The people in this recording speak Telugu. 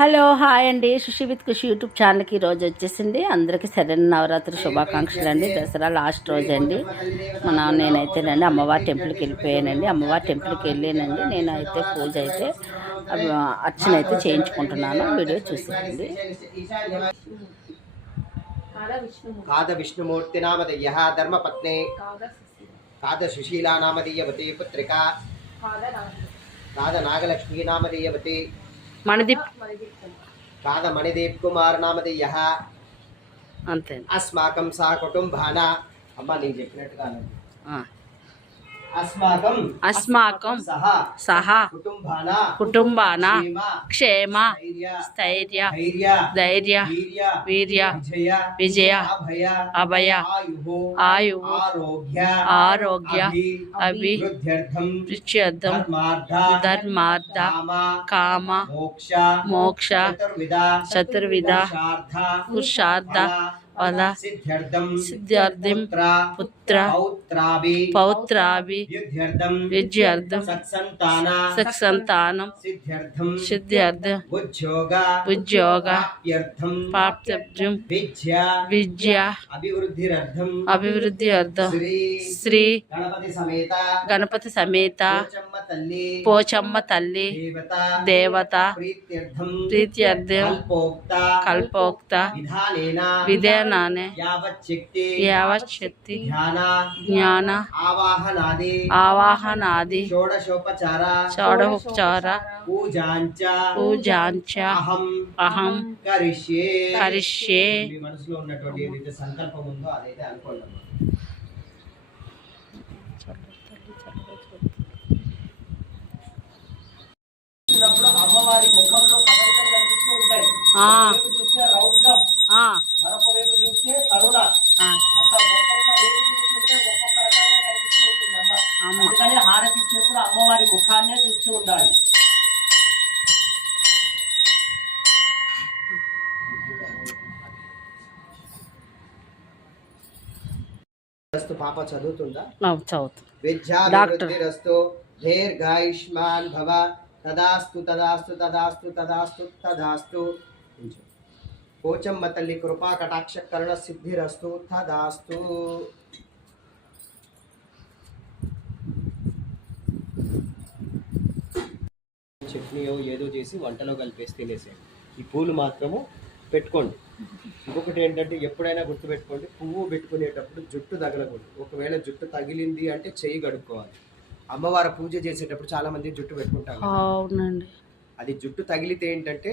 హలో హాయ్ అండి, సుషి విత్ ఖుషి యూట్యూబ్ ఛానల్కి ఈరోజు వచ్చేసింది. అందరికీ సరైన నవరాత్రి శుభాకాంక్షలు అండి. దసరా లాస్ట్ రోజు అండి. నేనైతేనండి అమ్మవారి టెంపుల్కి వెళ్ళిపోయానండి. అమ్మవారి టెంపుల్కి వెళ్ళానండి. నేనైతే పూజ అయితే అర్చన అయితే చేయించుకుంటున్నాను. వీడియో చూసేయండి. కాద విష్ణుమూర్తి నామధేయ ధర్మపత్ని కాద సుశీలా నామధేయవతి పుత్రిక కాద నాగలక్ష్మీ నామధేయవతి మణిదీప్ కాద మణిదీప్ కుమార్ నామధేయ అంతే. అస్మాకం సా కుటుంబాన అమ్మ నేను చెప్పినట్టుగా అస్మాకం సహా కుటుంబాన క్షేమ స్థైర్య ధైర్య వీర్య విజయ అభయ ఆయువు ఆరోగ్య అభివృద్ధ్యర్థం ధర్మార్థ కామ మోక్ష చతుర్విధ పురుషార్థ ఫల సిద్ధ్యర్థం పుత్ర పౌత్రాభి విద్యార్థం సత్సంతానం సిద్ధ్యర్థం ఉద్యోగ ప్రాప్త్యర్థం విద్య అభివృద్ధి అర్థం శ్రీ గణపతి సమేత పోచమ్మ తల్లి దేవత ప్రీత్యర్థం కల్పోక్త విధానానే యావత్ శక్తి జ్ఞాన ఆవాహనాది షోడోపచార పూజాంచ అహం కరిష్యే. మనసులో ఉన్నటువంటి ఏదైతే సంకల్పం ఉందో అదైతే అనుకోండి. అమ్మవారి ముఖంలో కదలికలు కనిపిస్తూ ఉంటాయి. చూస్తే రౌద్రం, మరొక వైపు చూస్తే కరుణ, అట్లా ఒక్కొక్క వైపు చూస్తుంటే ఒక్కొక్క రకంగా కనిపిస్తూ ఉంటుంది అమ్మ. అందుకని హారతి ఇచ్చేప్పుడు అమ్మవారి ముఖాన్నే చూస్తూ ఉండాలి. పాప చదువుతుందా? విద్యాభివృద్ధిరస్తు దీర్ఘాయుష్మాన్ భవ తదాస్తు తదాస్తు తదాస్తు తదాస్తు తదాస్తు. పోచమ్మ తల్లి కృపా కటాక్ష కరుణ సిద్ధిరస్తు తదాస్తు. చట్నీయో ఏదో చేసి వంటలో కలిపేసి తినేసేయండి. ఈ పూలు మాత్రము పెట్టుకోండి. ఇంకొకటి ఏంటంటే ఎప్పుడైనా గుర్తుపెట్టుకోండి, పువ్వు పెట్టుకునేటప్పుడు జుట్టు తగలకూడదు. ఒకవేళ జుట్టు తగిలింది అంటే చెయ్యి కడుక్కోవాలి. అమ్మవారి పూజ చేసేటప్పుడు చాలా మంది జుట్టు పెట్టుకుంటారు. అది జుట్టు తగిలితే ఏంటంటే